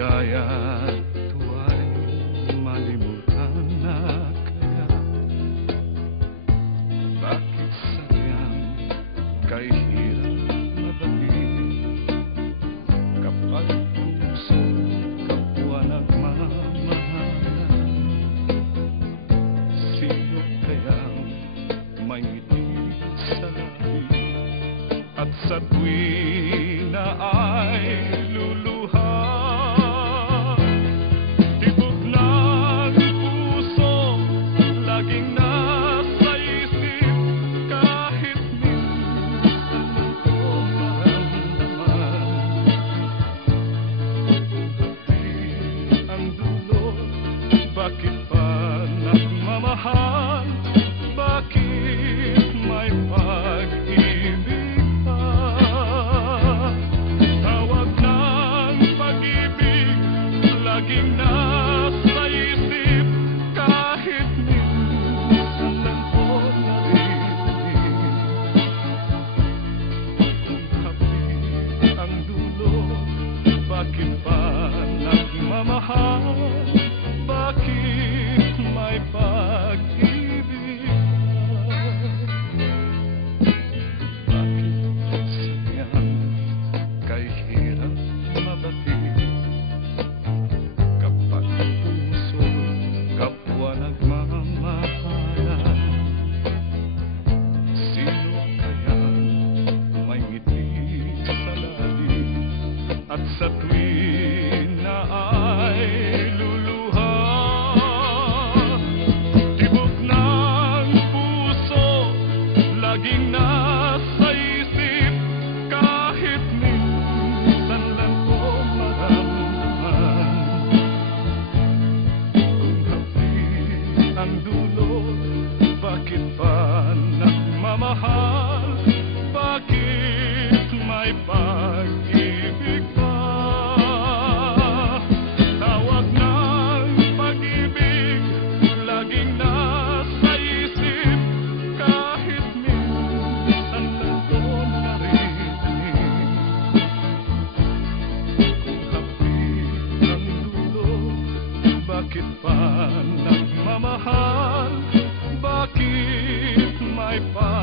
Kaya't tuwa'y malimutan na kaya. Bakit sadyang kay hirap mabagin kapag puso kapwa nagmamahalan? Sino kayang may ngiti sa labi at sa tuwi na ay luluha? Tibok ng puso laging nasa isip, kahit minsan ko maramdaman. Hati ang dulo, bakit pa nagmamahal? Bakit may pag-ibig pa? Tawag ng pag-ibig laging nasa isip, kahit minsan lang ko naririnig. Kung hapit ang dulo, bakit pa nagmamahal? Bakit may pag-ibig pa? Bakit sadyang kay hirap mabatid kapag puso kapwa nagmamahalan? Sino kayang may ngiti sa labi at sa tuwi na ay luluha? Tibok ng puso laging nasa isip, kahit minsan lang ko maramdaman. Kung hapit ang dulo, bakit pa nagmamahal? Bakit may pag-ibig pa? Tawag ng pag-ibig laging nasa isip, kahit minsan lang ko naririnig. Kung hapit ang dulo, bakit pa nagmamahal? Bakit may